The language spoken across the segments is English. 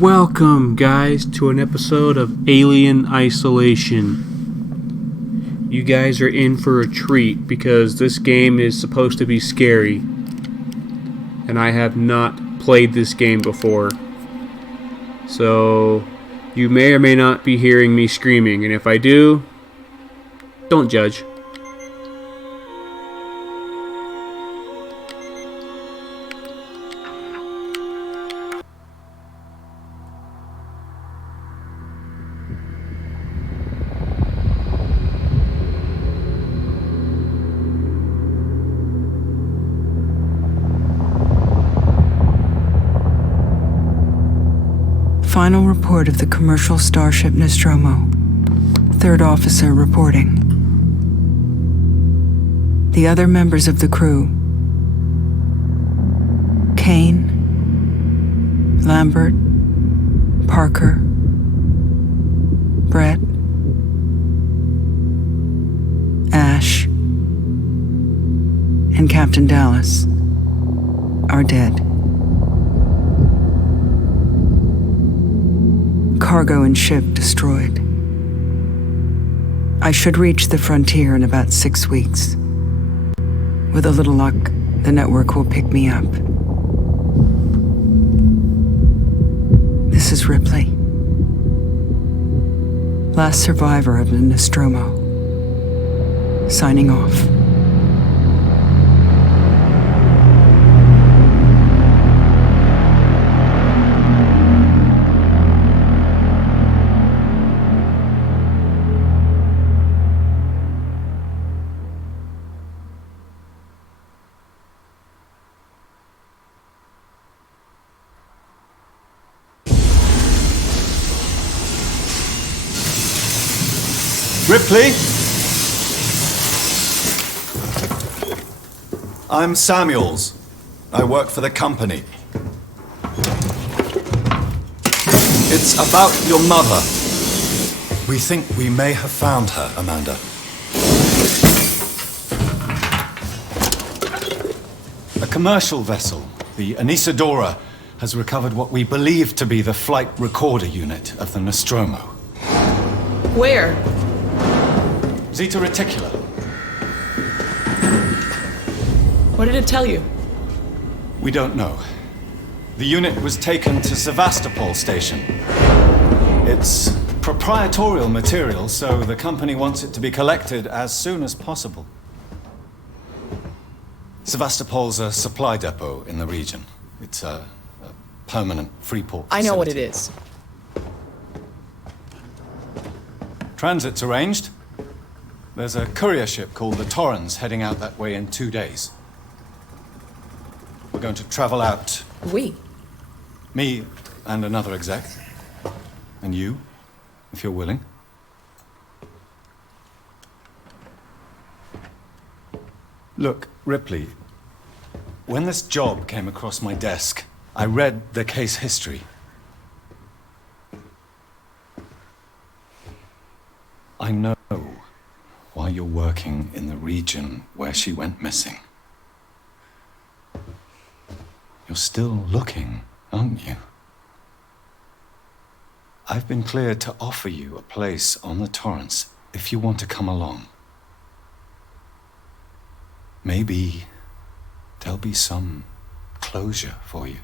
Welcome, guys, to an episode of Alien Isolation. You guys are in for a treat because this game is supposed to be scary, and I have not played this game before. So, you may or may not be hearing me screaming, and if I do, don't judge. Final report of the commercial starship Nostromo. Third officer reporting. The other members of the crew: Kane, Lambert, Parker, Brett, Ash, and Captain Dallas are dead. Cargo and ship destroyed. I should reach the frontier in about 6 weeks. With a little luck, the network will pick me up. This is Ripley, last survivor of the Nostromo, signing off. Ripley? I'm Samuels. I work for the company. It's about your mother. We think we may have found her, Amanda. A commercial vessel, the Anesidora, has recovered what we believe to be the flight recorder unit of the Nostromo. Where? Zeta Reticula. What did it tell you? We don't know. The unit was taken to Sevastopol Station. It's proprietary material, so the company wants it to be collected as soon as possible. Sevastopol's a supply depot in the region. It's a permanent free port facility. I know what it is. Transit's arranged. There's a courier ship called the Torrens heading out that way in 2 days. We're going to travel out. We? Me and another exec. And you, if you're willing. Look, Ripley, when this job came across my desk, I read the case history. I know why you're working in the region where she went missing. You're still looking, aren't you? I've been cleared to offer you a place on the Torrens if you want to come along. Maybe there'll be some closure for you.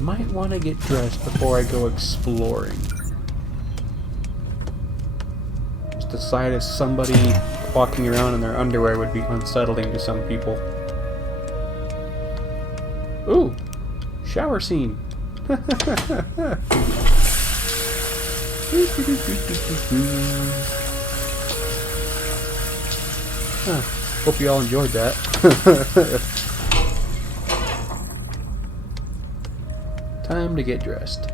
Might want to get dressed before I go exploring. the sight of somebody walking around in their underwear would be unsettling to some people. Ooh, shower scene. Hope you all enjoyed that. Time to get dressed.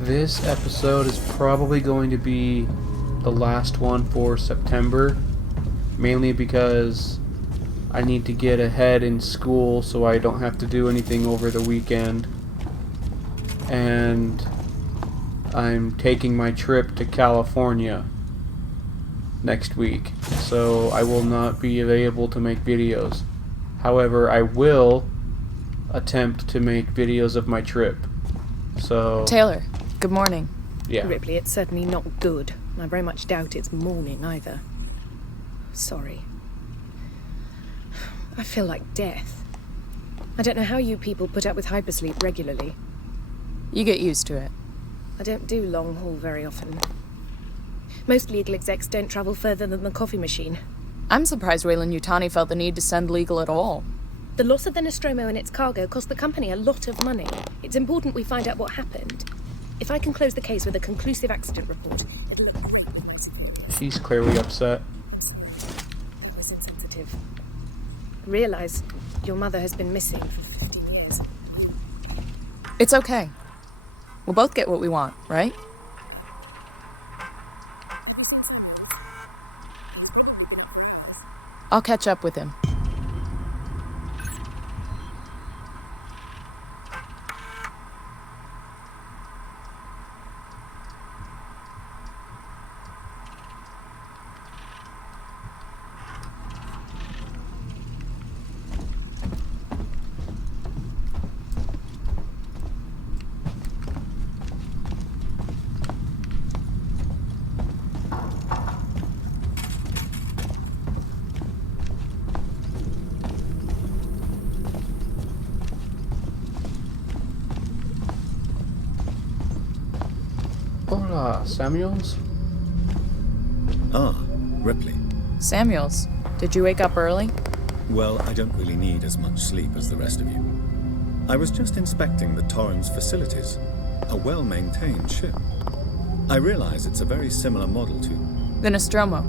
This episode is probably going to be the last one for September, mainly because I need to get ahead in school so I don't have to do anything over the weekend. And I'm taking my trip to California next week, so I will not be able to make videos. However, I will attempt to make videos of my trip. So Taylor, good morning. yeah. Ripley, it's certainly not good. I very much doubt it's morning either. Sorry. I feel like death. I don't know how you people put up with hypersleep regularly. You get used to it. I don't do long haul very often. Most legal execs don't travel further than the coffee machine. I'm surprised Weyland-Yutani felt the need to send legal at all. The loss of the Nostromo and its cargo cost the company a lot of money. It's important we find out what happened. If I can close the case with a conclusive accident report, it'll look great. He's clearly upset. That was insensitive. I realize your mother has been missing for 15 years. It's okay. We'll both get what we want, right? I'll catch up with him. Hola, Samuels? Ah, Ripley. Samuels, did you wake up early? Well, I don't really need as much sleep as the rest of you. I was just inspecting the Torrens facilities. A well-maintained ship. I realize it's a very similar model to... The Nostromo.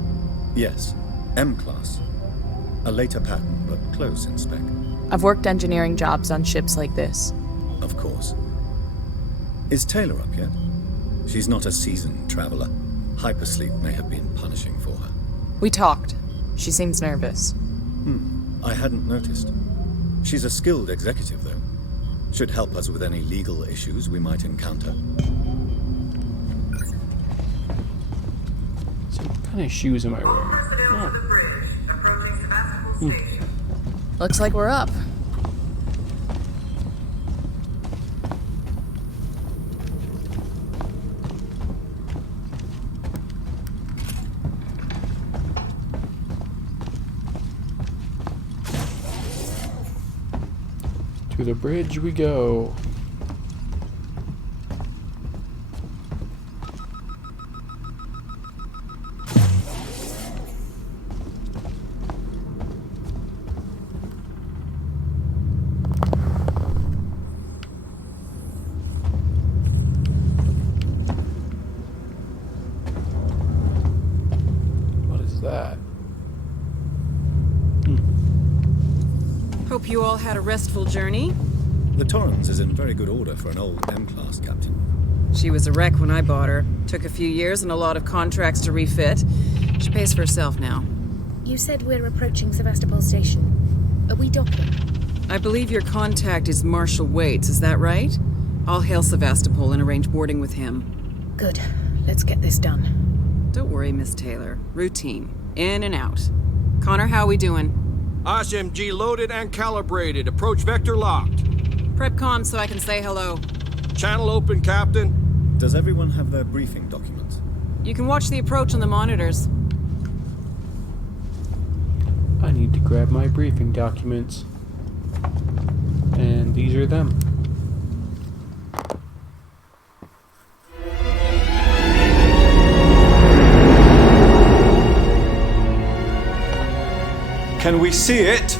Yes, M-Class. A later pattern, but close in spec. I've worked engineering jobs on ships like this. Of course. Is Taylor up yet? She's not a seasoned traveler. Hypersleep may have been punishing for her. We talked. She seems nervous. I hadn't noticed. She's a skilled executive, though. Should help us with any legal issues we might encounter. So what kind of shoes am I wearing? Oh. Looks like we're up. To the bridge we go. What is that? Hope you all had a restful journey. The Torrens is in very good order for an old M-Class captain. She was a wreck when I bought her. Took a few years and a lot of contracts to refit. She pays for herself now. You said we're approaching Sevastopol Station. Are we docking? I believe your contact is Marshal Waits, is that right? I'll hail Sevastopol and arrange boarding with him. Good. Let's get this done. Don't worry, Miss Taylor. Routine. In and out. Connor, how we doing? SMG loaded and calibrated. Approach vector locked. Prep comm so I can say hello. Channel open, Captain. Does everyone have their briefing documents? You can watch the approach on the monitors. I need to grab my briefing documents. And these are them. Can we see it?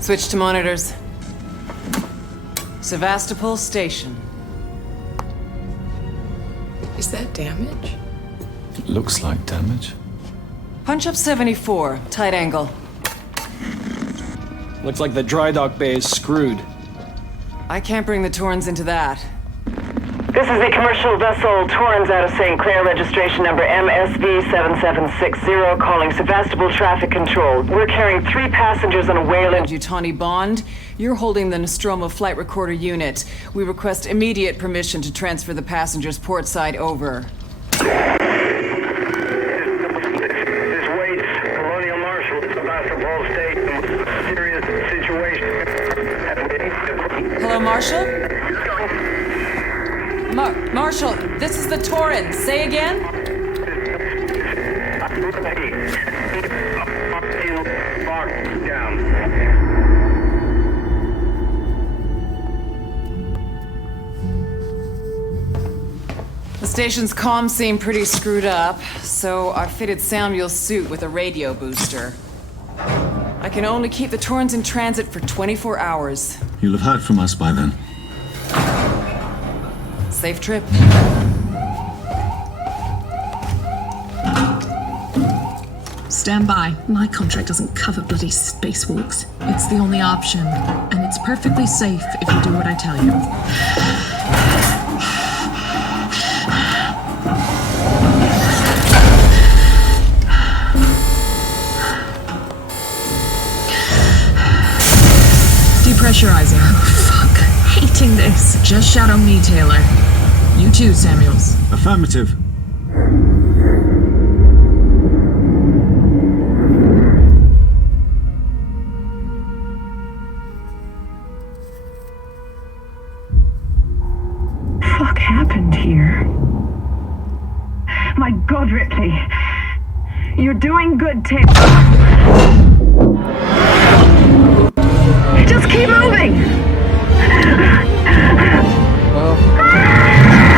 Switch to monitors. Sevastopol Station. Is that damage? It looks like damage. Punch up 74, tight angle. Looks like the dry dock bay is screwed. I can't bring the Torrens into that. This is the commercial vessel Torrens out of St. Clair, registration number MSV7760, calling Sevastopol Traffic Control. We're carrying 3 passengers on a whale in Yutani Bond, you're holding the Nostromo flight recorder unit. We request immediate permission to transfer the passengers portside over. This Waits, Colonial Marshal, Sevastopol State, serious situation. Hello, Marshal? Marshal, this is the Torrens. Say again? The station's comms seem pretty screwed up, so I fitted Samuel's suit with a radio booster. I can only keep the Torrens in transit for 24 hours. You'll have heard from us by then. Safe trip. Stand by. My contract doesn't cover bloody spacewalks. It's the only option, and it's perfectly safe if you do what I tell you. Depressurizing. Oh, fuck. Hating this. Just shadow me, Taylor. You too, Samuels. Affirmative. Fuck happened here? My God, Ripley. You're doing good, Taylor. Just keep moving! Well,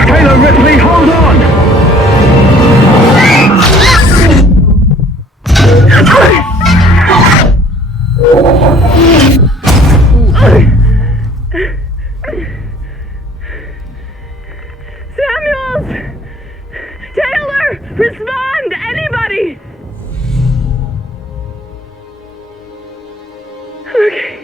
Taylor, Ripley, hold on! Samuels! Taylor! Respond! Anybody! Okay.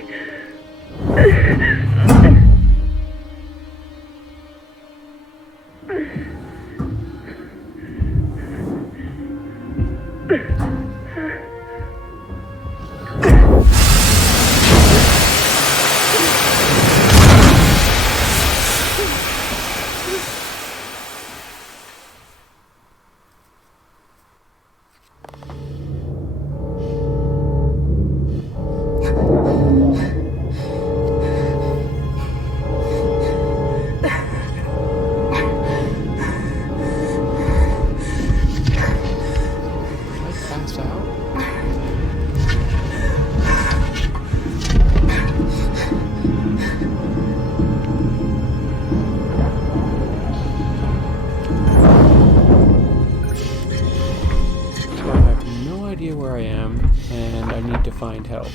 where I am, and I need to find help.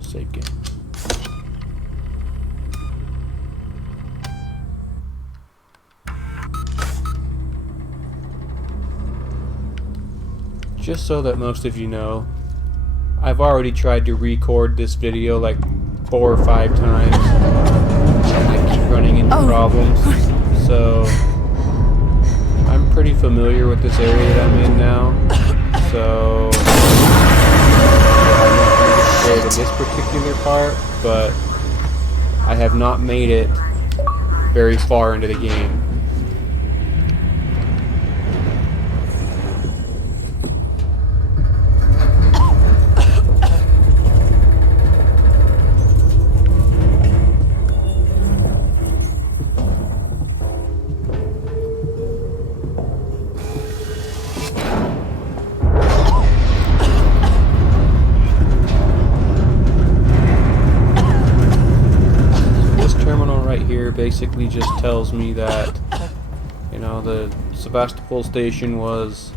Save game. Just so that most of you know, I've already tried to record this video like 4 or 5 times, and I keep running into problems, so I'm pretty familiar with this area that I'm in now, so prepared in this particular part, but I have not made it very far into the game. Basically just tells me that, you know, the Sevastopol station was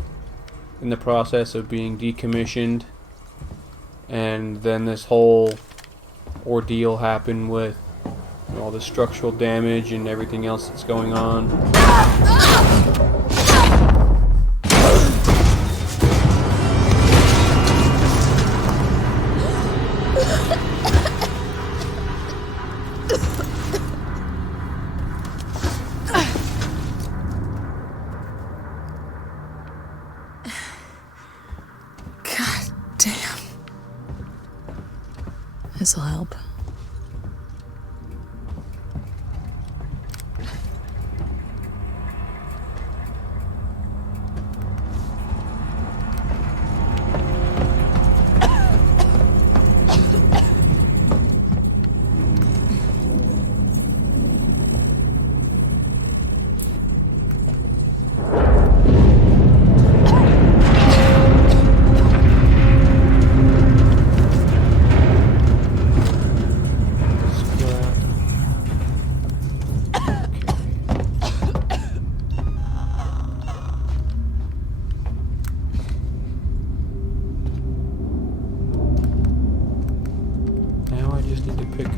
in the process of being decommissioned, and then this whole ordeal happened with, you know, all the structural damage and everything else that's going on. This'll help.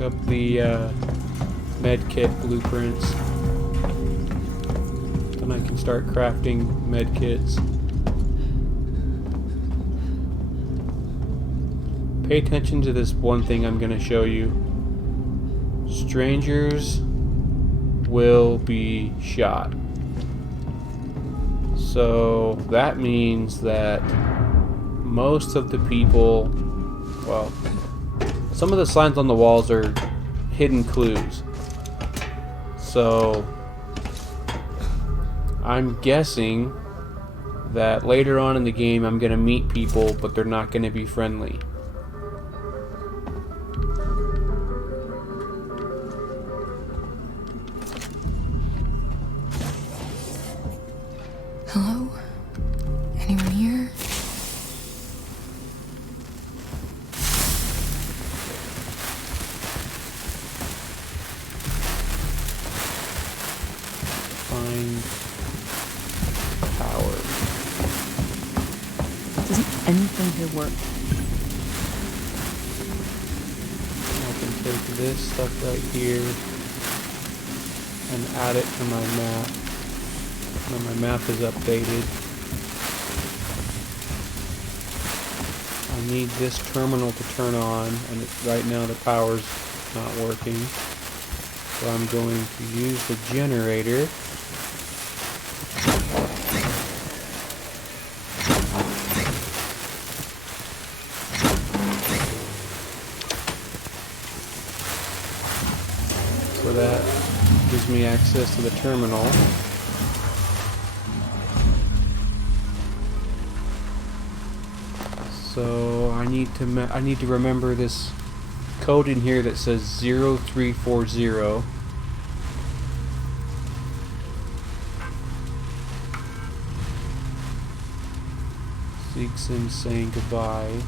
Up the medkit blueprints, then I can start crafting medkits. Pay attention to this one thing I'm going to show you. Strangers will be shot. So that means that most of the people, well, some of the signs on the walls are hidden clues. So I'm guessing that later on in the game I'm going to meet people, but they're not going to be friendly. Hello? Anyone here? Find power. Doesn't anything here work? I can take this stuff right here and add it to my map. When my map is updated, I need this terminal to turn on, and right now the power's not working. So I'm going to use the generator. So that gives me access to the terminal. So I need to remember this code in here that says 0340. Seegson saying goodbye.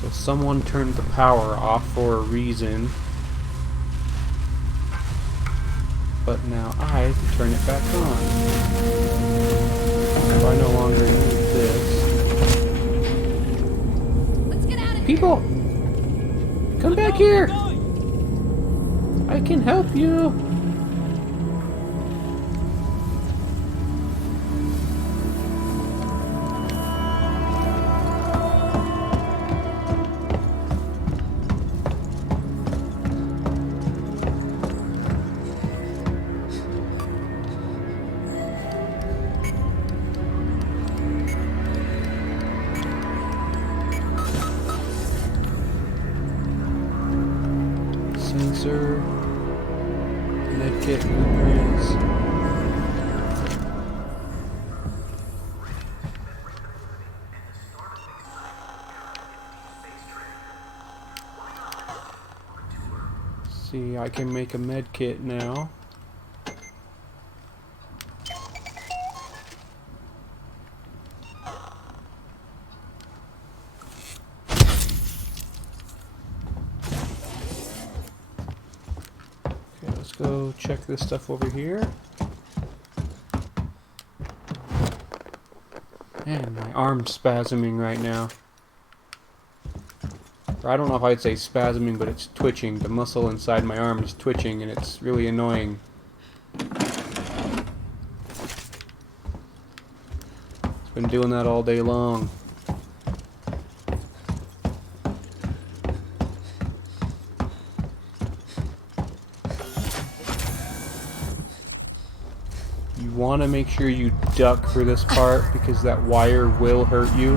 So someone turned the power off for a reason, but now I can turn it back on. So I no longer need this. Let's get out of People! Come back here! I can help you! Sensor. Medkit blueprints. See, I can make a medkit now. Go check this stuff over here. Man, my arm's spasming right now. Or I don't know if I'd say spasming, but it's twitching. The muscle inside my arm is twitching, and it's really annoying. It's been doing that all day long. You want to make sure you duck for this part because that wire will hurt you.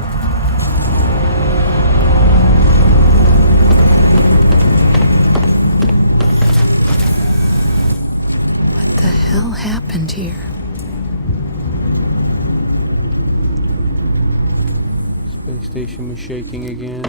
What the hell happened here? Space station was shaking again.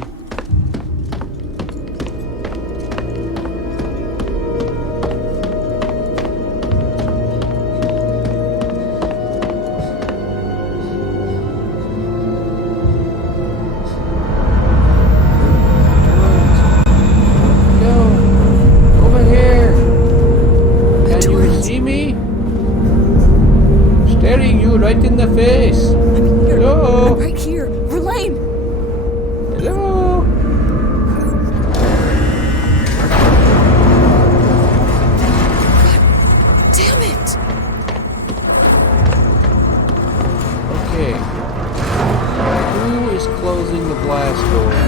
Right in the face. Hello. I'm right here. Verlaine. Hello. God damn it. Okay. Who is closing the blast doors?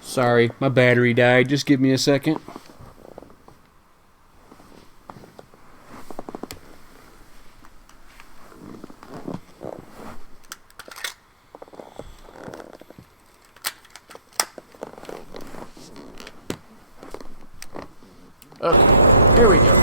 Sorry, my battery died. Just give me a second. Okay, here we go.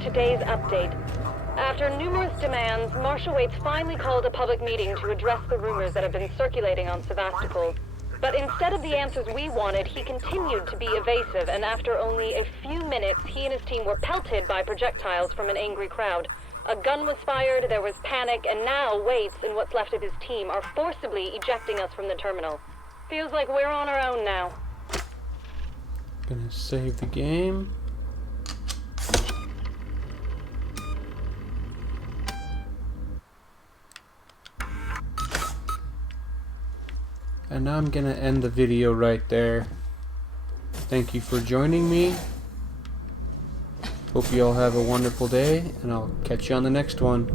Today's update. After numerous demands, Marshal Waits finally called a public meeting to address the rumors that have been circulating on Sevastopol. But instead of the answers we wanted, he continued to be evasive, and after only a few minutes, he and his team were pelted by projectiles from an angry crowd. A gun was fired, there was panic, and now Waits and what's left of his team are forcibly ejecting us from the terminal. Feels like we're on our own now. Gonna save the game. And I'm gonna end the video right there. Thank you for joining me. Hope you all have a wonderful day, and I'll catch you on the next one.